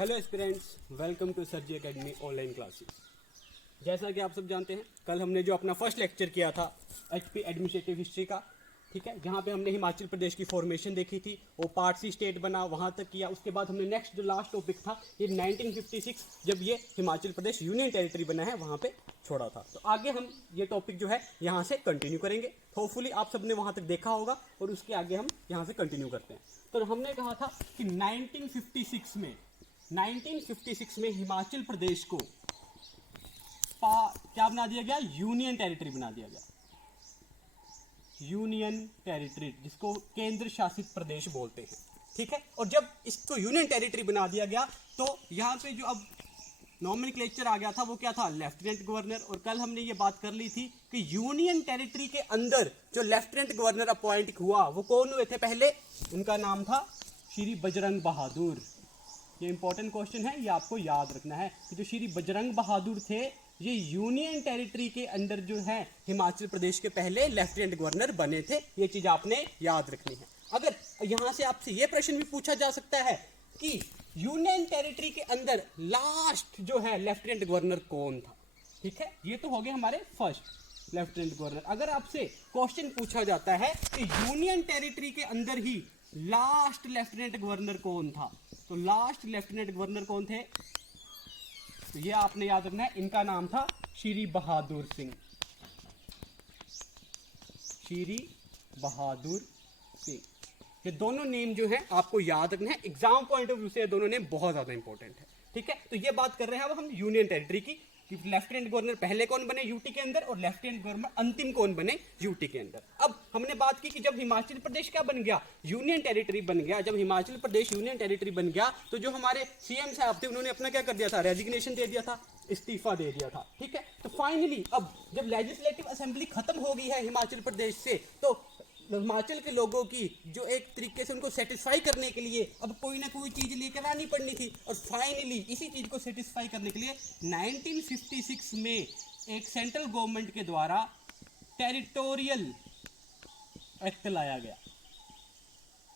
Hello aspirants, welcome to Sir Ji Academy online classes. जैसा कि आप सब जानते हैं, कल हमने जो अपना फर्स्ट लेक्चर किया था एचपी एडमिनिस्ट्रेटिव हिस्ट्री का, ठीक है, जहाँ पे हमने हिमाचल प्रदेश की फॉर्मेशन देखी थी, वो पार्ट सी स्टेट बना, वहाँ तक किया। उसके बाद हमने नेक्स्ट जो लास्ट टॉपिक था ये 1956 जब ये हिमाचल प्रदेश यूनियन टेरिटरी बना है वहाँ पे छोड़ा था। तो आगे हम ये टॉपिक जो है यहाँ से कंटिन्यू करेंगे। होपफुली आप सबने वहाँ तक देखा होगा और उसके आगे हम यहाँ से कंटिन्यू करते हैं। तो हमने कहा था कि 1956 में हिमाचल प्रदेश को क्या बना दिया गया? यूनियन टेरिटरी बना दिया गया। यूनियन टेरिटरी, जिसको केंद्र शासित प्रदेश बोलते हैं, ठीक है। और जब इसको यूनियन टेरिटरी बना दिया गया तो यहाँ पे जो अब नॉमेनक्लेचर आ गया था वो क्या था? Lieutenant governor. और कल हमने ये बात कर ली थी कि यूनियन टेरिटरी के अंदर जो लेफ्टिनेंट गवर्नर अपॉइंट हुआ वो कौन हुए थे? पहले उनका नाम था श्री बजरंग बहादुर। ये इंपॉर्टेंट क्वेश्चन है, ये आपको याद रखना है कि जो श्री बजरंग बहादुर थे ये यूनियन टेरिटरी के अंदर जो है हिमाचल प्रदेश के पहले लेफ्टिनेंट गवर्नर बने थे। ये चीज आपने याद रखनी है। अगर यहाँ से आपसे ये प्रश्न भी पूछा जा सकता है कि यूनियन टेरिटरी के अंदर लास्ट जो है लेफ्टिनेंट गवर्नर कौन था, ठीक है, ये तो हो गए हमारे फर्स्ट लेफ्टिनेंट गवर्नर। अगर आपसे क्वेश्चन पूछा जाता है कि यूनियन टेरिटरी के अंदर ही लास्ट लेफ्टिनेंट गवर्नर कौन था, तो लास्ट लेफ्टिनेंट गवर्नर कौन थे? तो ये आपने याद रखना है, इनका नाम था श्री बहादुर सिंह। श्री बहादुर सिंह। ये दोनों नेम जो है आपको याद रखना है, एग्जाम पॉइंट ऑफ व्यू से ये दोनों नेम बहुत ज्यादा इंपॉर्टेंट है, ठीक है। तो ये बात कर रहे हैं अब हम यूनियन टेरिटरी की, लेफ्टिनेंट गवर्नर पहले कौन बने यूटी के अंदर और लेफ्टिनेंट गवर्नर अंतिम कौन बने यूटी के अंदर। अब हमने बात की कि जब हिमाचल प्रदेश क्या बन गया? यूनियन टेरिटरी बन गया। जब हिमाचल प्रदेश यूनियन टेरिटरी बन गया तो जो हमारे सीएम साहब थे उन्होंने अपना क्या कर दिया था? रेजिग्नेशन दे दिया था, इस्तीफा दे दिया था, ठीक है। तो फाइनली अब जब लेजिस्लेटिव असेंबली खत्म हो गई है हिमाचल प्रदेश से, तो हिमाचल के लोगों की जो एक तरीके से उनको सेटिस्फाई करने के लिए अब कोई ना कोई चीज लेकर आनी पड़नी थी। और फाइनली इसी चीज को सेटिस्फाई करने के लिए 1956 में एक सेंट्रल गवर्नमेंट के द्वारा टेरिटोरियल एक्ट लाया गया।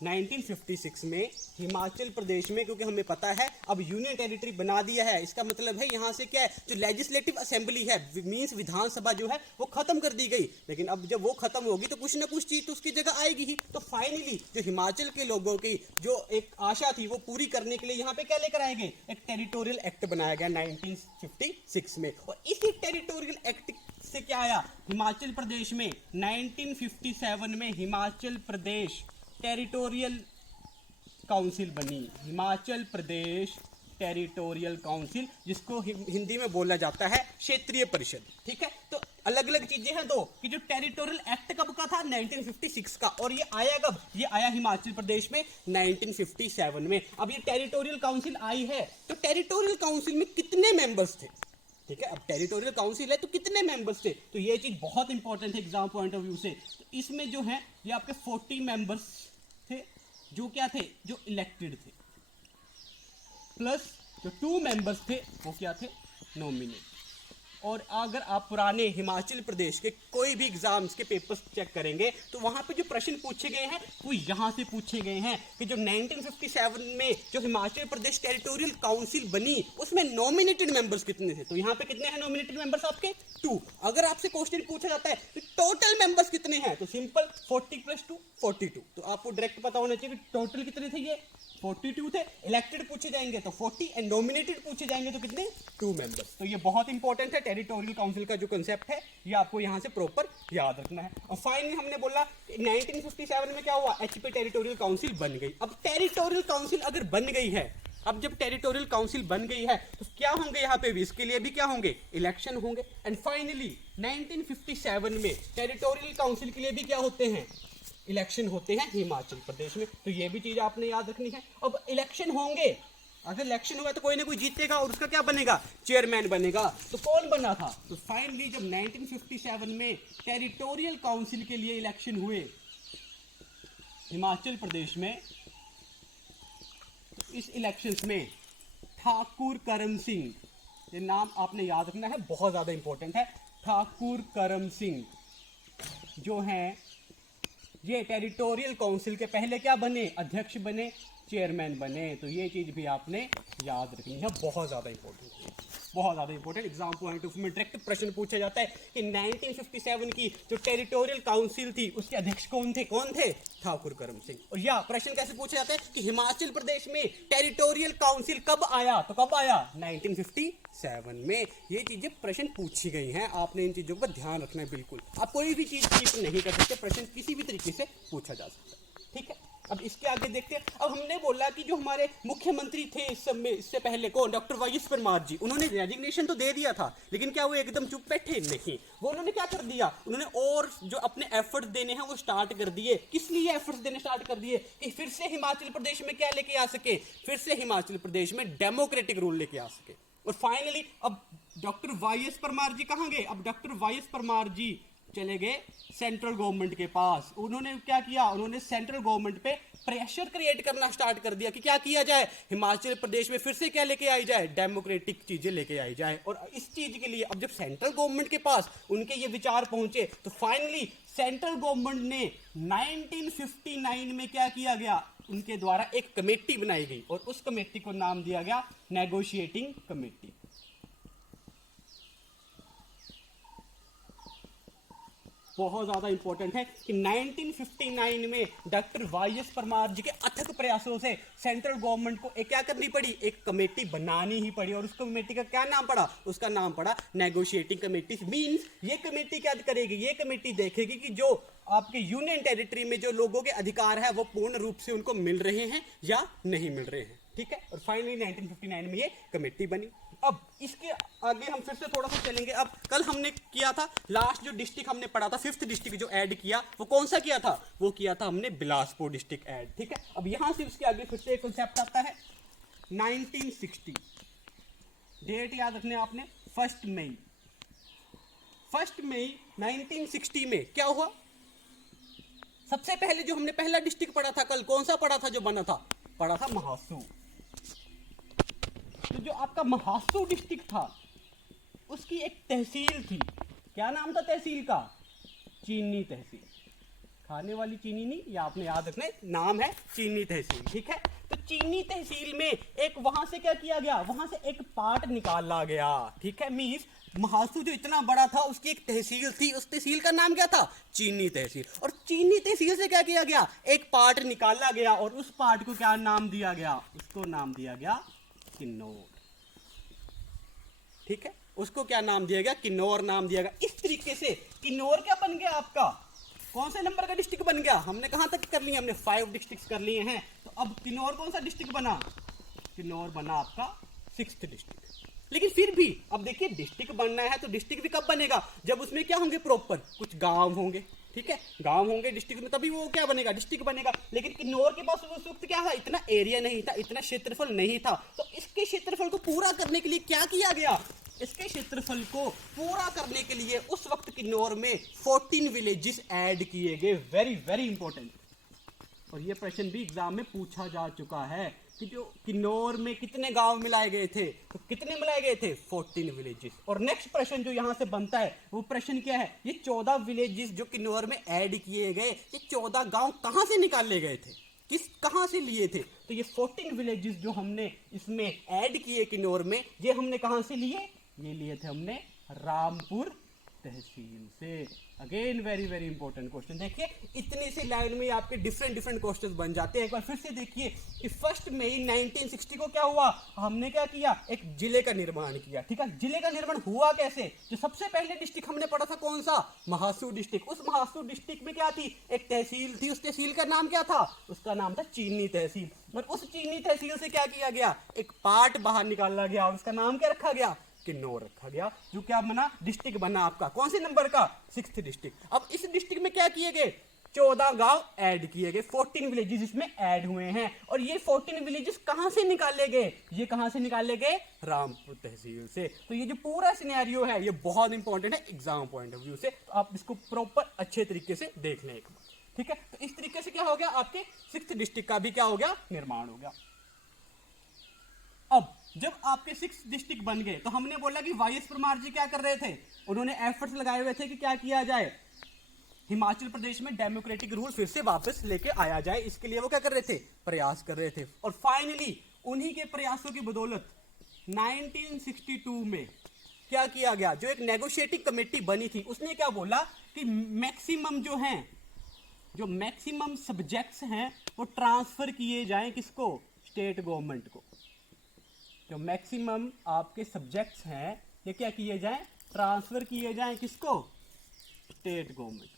1956 में हिमाचल प्रदेश में, क्योंकि हमें पता है अब यूनियन टेरिटरी बना दिया है, इसका मतलब है यहाँ से क्या है, जो लेजिस्लेटिव असेंबली है मींस विधानसभा जो है वो खत्म कर दी गई। लेकिन अब जब वो खत्म होगी तो कुछ ना कुछ चीज तो उसकी जगह आएगी ही। तो फाइनली जो हिमाचल के लोगों की जो एक आशा थी वो पूरी करने के लिए यहाँ पे क्या लेकर आए गए? एक टेरिटोरियल एक्ट बनाया गया 1956 में। और इसी टेरिटोरियल एक्ट से क्या आया? हिमाचल प्रदेश में 1957 में हिमाचल प्रदेश टेरिटोरियल काउंसिल बनी। हिमाचल प्रदेश टेरिटोरियल काउंसिल, जिसको हिंदी में बोला जाता है क्षेत्रीय परिषद, ठीक है। तो अलग अलग चीजें हैं दो कि जो टेरिटोरियल एक्ट कब का था? 1956 का। और ये आया कब? ये आया हिमाचल प्रदेश में 1957 में। अब ये टेरिटोरियल काउंसिल आई है तो टेरिटोरियल काउंसिल में कितने मेंबर्स थे? ठीक है, अब टेरिटोरियल काउंसिल है तो कितने मेंबर्स थे? तो ये चीज बहुत इंपॉर्टेंट है एग्जाम पॉइंट ऑफ व्यू से। तो इसमें जो है ये आपके 40 मेंबर्स थे जो क्या थे? जो इलेक्टेड थे, प्लस जो 2 मेंबर्स थे वो क्या थे? नॉमिनेट। और अगर आप पुराने हिमाचल प्रदेश के कोई भी एग्जाम्स के पेपर्स चेक करेंगे तो वहां पे जो प्रश्न पूछे गए हैं वो यहां से पूछे गए हैं कि जो 1957 में जो हिमाचल प्रदेश टेरिटोरियल काउंसिल बनी उसमें नॉमिनेटेड मेंबर्स कितने थे? तो यहाँ पे कितने हैं नॉमिनेटेड मेंबर्स? आपके 2। अगर आपसे क्वेश्चन पूछा जाता है कि टोटल मेंबर्स कितने हैं, तो सिंपल 40 + 2 42। तो आपको डायरेक्ट पता होना चाहिए कि टोटल कितने थे? ये 42 थे। इलेक्टेड पूछे जाएंगे तो 40 एंड नॉमिनेटेड पूछे जाएंगे तो कितने? 2 मेंबर्स। तो ये बहुत इंपॉर्टेंट है, टेरिटोरियल काउंसिल का जो कंसेप्ट है ये आपको यहाँ से प्रॉपर याद रखना है। और फाइनली हमने बोला 1957 में क्या हुआ? एचपी टेरिटोरियल काउंसिल बन गई। अब टेरिटोरियल काउंसिल अगर बन गई है, अब जब टेरिटोरियल काउंसिल बन गई है तो क्या होंगे यहाँ पे भी? इसके लिए भी क्या होंगे? इलेक्शन होंगे। एंड फाइनली 1957 में टेरिटोरियल काउंसिल के लिए भी क्या होते हैं? इलेक्शन होते हैं हिमाचल प्रदेश में। तो ये भी चीज आपने याद रखनी है। अब इलेक्शन होंगे, अगर इलेक्शन हुआ तो कोई ना कोई जीतेगा और उसका क्या बनेगा? चेयरमैन बनेगा। तो कौन बना था? तो फाइनली जब 1957 में टेरिटोरियल काउंसिल के लिए इलेक्शन हुए हिमाचल प्रदेश में, तो इस इलेक्शंस में ठाकुर करम सिंह, ये नाम आपने याद रखना है, बहुत ज्यादा इंपॉर्टेंट है। ठाकुर करम सिंह जो हैं ये टेरिटोरियल काउंसिल के पहले क्या बने, अध्यक्ष बने, चेयरमैन बने। तो ये चीज भी आपने याद रखनी है, बहुत ज्यादा इंपॉर्टेंट है, बहुत ज्यादा important. Exam point of view में डायरेक्ट प्रश्न पूछा जाता है कि 1957 की जो टेरिटोरियल काउंसिल थी उसके अध्यक्ष कौन थे ठाकुर करम सिंह। और या प्रश्न कैसे पूछा जाता है कि हिमाचल प्रदेश में टेरिटोरियल काउंसिल कब आया, तो कब आया 1957 में। ये चीजें प्रश्न पूछी गई हैं, आपने इन चीजों पर ध्यान रखना है। बिल्कुल आप कोई भी चीज स्किप नहीं कर सकते, प्रश्न किसी भी तरीके से पूछा जा सकता है, ठीक है। अब इसके आगे देखते हैं। अब हमने बोला कि जो हमारे मुख्यमंत्री थे इस समय, इससे पहले कौन, डॉक्टर वाईएस परमार जी, उन्होंने रेजिग्नेशन तो दे दिया था, लेकिन क्या वो एकदम चुप बैठे, नहीं। वो उन्होंने क्या कर दिया, उन्होंने और जो अपने एफर्ट्स देने हैं वो स्टार्ट कर दिए। किस लिए एफर्ट्स देने स्टार्ट कर दिए, कि फिर से हिमाचल प्रदेश में क्या लेके आ सके, फिर से हिमाचल प्रदेश में डेमोक्रेटिक रूल लेके आ सके। और फाइनली अब डॉक्टर वाईएस परमार जी कहाँ गए, अब डॉक्टर वाईएस परमार जी चले गए सेंट्रल गवर्नमेंट के पास। उन्होंने क्या किया, उन्होंने सेंट्रल गवर्नमेंट पे प्रेशर क्रिएट करना स्टार्ट कर दिया कि क्या किया जाए, हिमाचल प्रदेश में फिर से क्या लेके आई जाए, डेमोक्रेटिक चीजें लेके आई जाए। और इस चीज के लिए अब जब सेंट्रल गवर्नमेंट के पास उनके ये विचार पहुंचे तो फाइनली सेंट्रल गवर्नमेंट ने 1959 में क्या किया गया, उनके द्वारा एक कमेटी बनाई गई और उस कमेटी को नाम दिया गया नेगोशिएटिंग कमेटी। बहुत ज्यादा इंपॉर्टेंट है कि 1959 में डॉक्टर वाईएस परमार जी के अथक प्रयासों से सेंट्रल गवर्नमेंट को एक क्या करनी पड़ी, एक कमेटी बनानी ही पड़ी। और उस कमेटी का क्या नाम पड़ा, उसका नाम पड़ा नेगोशिएटिंग कमेटी। मींस ये कमेटी क्या करेगी, ये कमेटी देखेगी कि जो आपके यूनियन टेरिटरी में जो लोगों के अधिकार है वो पूर्ण रूप से उनको मिल रहे हैं या नहीं मिल रहे हैं, ठीक है। और फाइनली 1959 में ये कमेटी बनी। अब इसके आगे हम फिर से थोड़ा सा चलेंगे। अब कल हमने किया था, लास्ट जो डिस्ट्रिक्ट हमने पढ़ा था, 5th डिस्ट्रिक्ट जो ऐड किया वो कौन सा किया था, वो किया था हमने बिलासपुर डिस्ट्रिक्ट ऐड, ठीक है। अब यहां से उसके आगे फिर से एक कॉन्सेप्ट आता है 1960, डेट याद रखने आपने, 1 मई 1960 में क्या हुआ, सबसे पहले जो हमने पहला डिस्ट्रिक्ट पढ़ा था कल, कौन सा पढ़ा था जो बना था, पढ़ा था महासू। तो जो आपका महासू डिस्ट्रिक्ट था उसकी एक तहसील थी, क्या नाम था तहसील का, चीनी तहसील। खाने वाली चीनी नहीं, ये आपने याद रखना है, नाम है चीनी तहसील, ठीक है। तो चीनी तहसील में एक वहां से क्या किया गया, वहां से एक पार्ट निकाला गया, ठीक है। मींस महासू जो इतना बड़ा था उसकी एक तहसील थी, उस तहसील का नाम क्या था, चीनी तहसील। और चीनी तहसील से क्या किया गया, एक पार्ट निकाला गया और उस पार्ट को क्या नाम दिया गया, उसको नाम दिया गया किन्नौर, ठीक है। उसको क्या नाम दिया गया, किन्नौर नाम दिया गया। इस तरीके से किन्नौर क्या बन गया आपका, कौन से नंबर का डिस्ट्रिक्ट बन गया, हमने कहां तक कर लिया, हमने 5 डिस्ट्रिक्ट कर लिए हैं। तो अब किन्नौर कौन सा डिस्ट्रिक्ट बना, किन्नौर बना आपका 6th डिस्ट्रिक्ट। लेकिन फिर भी अब देखिए डिस्ट्रिक्ट बनना है तो डिस्ट्रिक्ट भी कब बनेगा, जब उसमें क्या होंगे, प्रॉपर कुछ गांव होंगे, ठीक है। गांव होंगे डिस्ट्रिक्ट में, तभी वो क्या बनेगा, डिस्ट्रिक्ट बनेगा। लेकिन किन्नौर के पास उस वक्त क्या था, इतना एरिया नहीं था, इतना क्षेत्रफल नहीं था। तो इसके क्षेत्रफल को पूरा करने के लिए क्या किया गया, इसके क्षेत्रफल को पूरा करने के लिए उस वक्त किन्नौर में 14 विलेजेस ऐड किए गए। वेरी वेरी इंपॉर्टेंट, और ये प्रश्न भी एग्जाम में पूछा जा चुका है कि जो किन्नौर में कितने गांव मिलाए गए थे, तो कितने मिलाए गए थे, 14 विलेजेस। और नेक्स्ट प्रश्न जो यहां से बनता है वो प्रश्न क्या है, ये 14 विलेजेस जो किन्नौर में ऐड किए गए, ये 14 गांव कहां से निकाले गए थे, कहां से लिए थे। तो ये 14 विलेजेस जो हमने इसमें ऐड किए किन्नौर में, ये हमने कहां से लिए, ये लिए थे हमने रामपुर तहसील से। Again very very important question. देखिए इतनी सी लाइन में आपके डिफरेंट डिफरेंट क्वेश्चंस बन जाते हैं। एक बार फिर से देखिए कि 1 मई 1960 को क्या हुआ, हमने क्या किया, एक जिले का निर्माण किया, ठीक है। जिले का निर्माण हुआ कैसे, जो सबसे पहले डिस्ट्रिक्ट हमने पढ़ा था कौन सा, महासू डिस्ट्रिक्ट। उस महासू डिस्ट्रिक्ट में क्या थी, एक तहसील थी, उस तहसील का नाम क्या था, उसका नाम था चीनी तहसील। और उस चीनी तहसील से क्या किया गया, एक पार्ट बाहर निकाला गया और उसका नाम क्या रखा गया, किन्नौर रखा गया, जो क्या बना, डिस्ट्रिक्ट बना आपका कौन से नंबर का, 6th डिस्ट्रिक्ट। अब इस डिस्ट्रिक्ट में क्या किए गए, 14 गांव ऐड किए गए, 14 विलेजेस इसमें ऐड हुए हैं। और ये 14 विलेजेस कहां से निकाले गए, ये कहां से निकाले गए, रामपुर तहसील से। तो ये जो पूरा सिनेरियो है ये बहुत इंपॉर्टेंट है एग्जाम पॉइंट ऑफ व्यू से, तो आप इसको प्रॉपर अच्छे तरीके से देख लें एक बार, ठीक है। तो इस तरीके से क्या हो गया, आपके 6th डिस्ट्रिक्ट का भी क्या हो गया, निर्माण हो गया। अब जब आपके 6 डिस्ट्रिक्ट बन गए तो हमने बोला कि वाईएस परमार जी क्या कर रहे थे, उन्होंने एफर्ट्स लगाए हुए थे कि क्या किया जाए, हिमाचल प्रदेश में डेमोक्रेटिक रूल फिर से वापस लेके आया जाए, इसके लिए वो क्या कर रहे थे, प्रयास कर रहे थे। और फाइनली उन्हीं के प्रयासों की बदौलत 1962 में क्या किया गया, जो एक नेगोशिएटिंग कमेटी बनी थी उसने क्या बोला कि मैक्सिमम जो हैं, जो मैक्सिमम सब्जेक्ट्स हैं वो ट्रांसफर किए जाएं किसको, स्टेट गवर्नमेंट को। जो मैक्सिमम आपके सब्जेक्ट्स हैं ये क्या किए जाएं, ट्रांसफर किए जाएं किसको, स्टेट गवर्नमेंट को।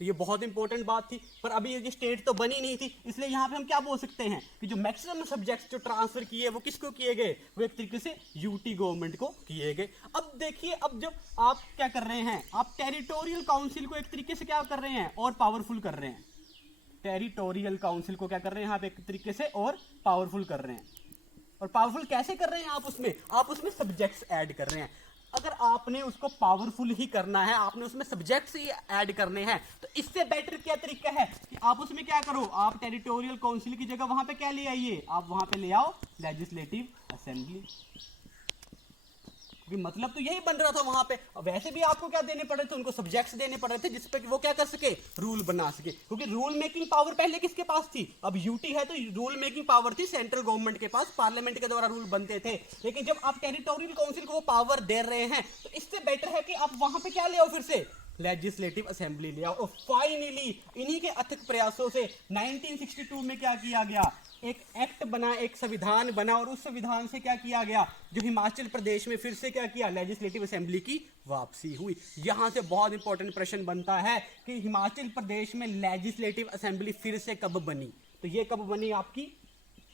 तो ये बहुत इंपॉर्टेंट बात थी, पर अभी ये स्टेट तो बनी नहीं थी, इसलिए यहां पे हम क्या बोल सकते हैं कि जो मैक्सिमम सब्जेक्ट्स जो ट्रांसफर किए वो किसको किए गए, वो एक तरीके से यूटी गवर्नमेंट को किए गए। अब देखिए, अब जब आप क्या कर रहे हैं, आप टेरिटोरियल काउंसिल को एक तरीके से क्या कर रहे हैं, और पावरफुल कर रहे हैं। टेरिटोरियल काउंसिल को क्या कर रहे हैं आप, एक तरीके से और पावरफुल कर रहे हैं। और पावरफुल कैसे कर रहे हैं आप उसमें सब्जेक्ट्स ऐड कर रहे हैं। अगर आपने उसको पावरफुल ही करना है, आपने उसमें सब्जेक्ट्स ही ऐड करने हैं, तो इससे बेटर क्या तरीका है कि आप उसमें क्या करो, आप टेरिटोरियल काउंसिल की जगह वहां पे क्या ले आइए, आप वहां पे ले आओ लेजिस्लेटिव असेंबली। क्योंकि मतलब तो यही बन रहा था वहां पे। वैसे भी आपको क्या देने पड़ रहे थे, उनको सब्जेक्ट्स देने पड़ रहे थे जिसपे वो क्या कर सके, रूल बना सके। क्योंकि रूल मेकिंग पावर पहले किसके पास थी, अब यूटी है तो रूल मेकिंग पावर थी सेंट्रल गवर्नमेंट के पास, पार्लियामेंट के द्वारा रूल बनते थे। लेकिन जब आप टेरिटोरियल काउंसिल को वो पावर दे रहे हैं तो इससे बेटर है कि आप वहां पे क्या ले आओ, फिर से लेजिस्लेटिव असेंबली ले आओ। और फाइनली इन्हीं के अथक प्रयासों से 1962 में क्या किया गया, एक एक्ट बना, एक संविधान बना, और उस संविधान से क्या किया गया, जो हिमाचल प्रदेश में फिर से क्या किया, लेजिस्लेटिव असेंबली की वापसी हुई। यहां से बहुत इंपॉर्टेंट प्रश्न बनता है कि हिमाचल प्रदेश में लेजिस्लेटिव असेंबली फिर से कब बनी। तो ये कब बनी आपकी,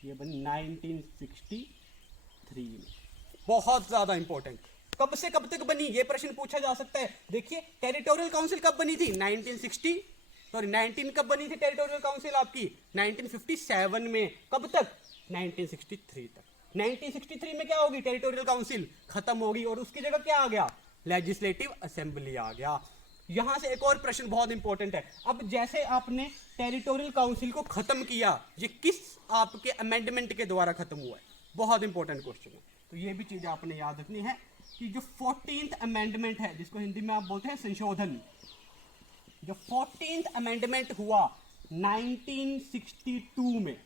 ये बनी 1963 में। बहुत ज्यादा इंपॉर्टेंट, कब से कब तक बनी ये प्रश्न पूछा जा सकता है। देखिए टेरिटोरियल काउंसिल कब बनी थी, 19 कब बनी थी टेरिटोरियल काउंसिल आपकी, 1957 में। कब तक, 1963 तक। 1963 में क्या होगी, टेरिटोरियल काउंसिल खत्म होगी और उसकी जगह क्या आ गया, लेजिस्लेटिव असेंबली आ गया। यहां से एक और प्रश्न बहुत इंपॉर्टेंट है। अब जैसे आपने टेरिटोरियल काउंसिल को खत्म किया, ये किस आपके अमेंडमेंट के द्वारा खत्म हुआ है, बहुत इंपॉर्टेंट क्वेश्चन है। तो ये भी चीज आपने याद रखनी है कि जो 14th अमेंडमेंट है, जिसको हिंदी में आप बोलते हैं संशोधन, जो 14th अमेंडमेंट हुआ 1962 में,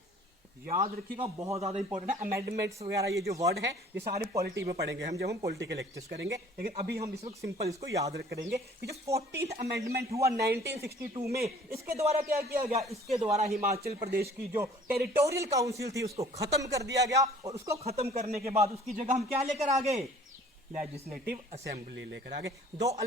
याद रखिएगा बहुत ज्यादा इंपॉर्टेंट है। अमेंडमेंट्स वगैरह ये जो वर्ड है ये सारे पॉलिटी में पढ़ेंगे हम, जब हम पॉलिटिकल लेक्चर्स करेंगे। लेकिन अभी हम इस वक्त सिंपल इसको याद करेंगे कि जो 14th अमेंडमेंट हुआ 1962 में, इसके द्वारा क्या किया गया, इसके द्वारा हिमाचल प्रदेश की जो टेरिटोरियल काउंसिल थी उसको खत्म कर दिया गया। और उसको खत्म करने के बाद उसकी जगह हम क्या लेकर आ गए, लेजिस्लेटिव असेंबली लेकर आ गए। दो अलग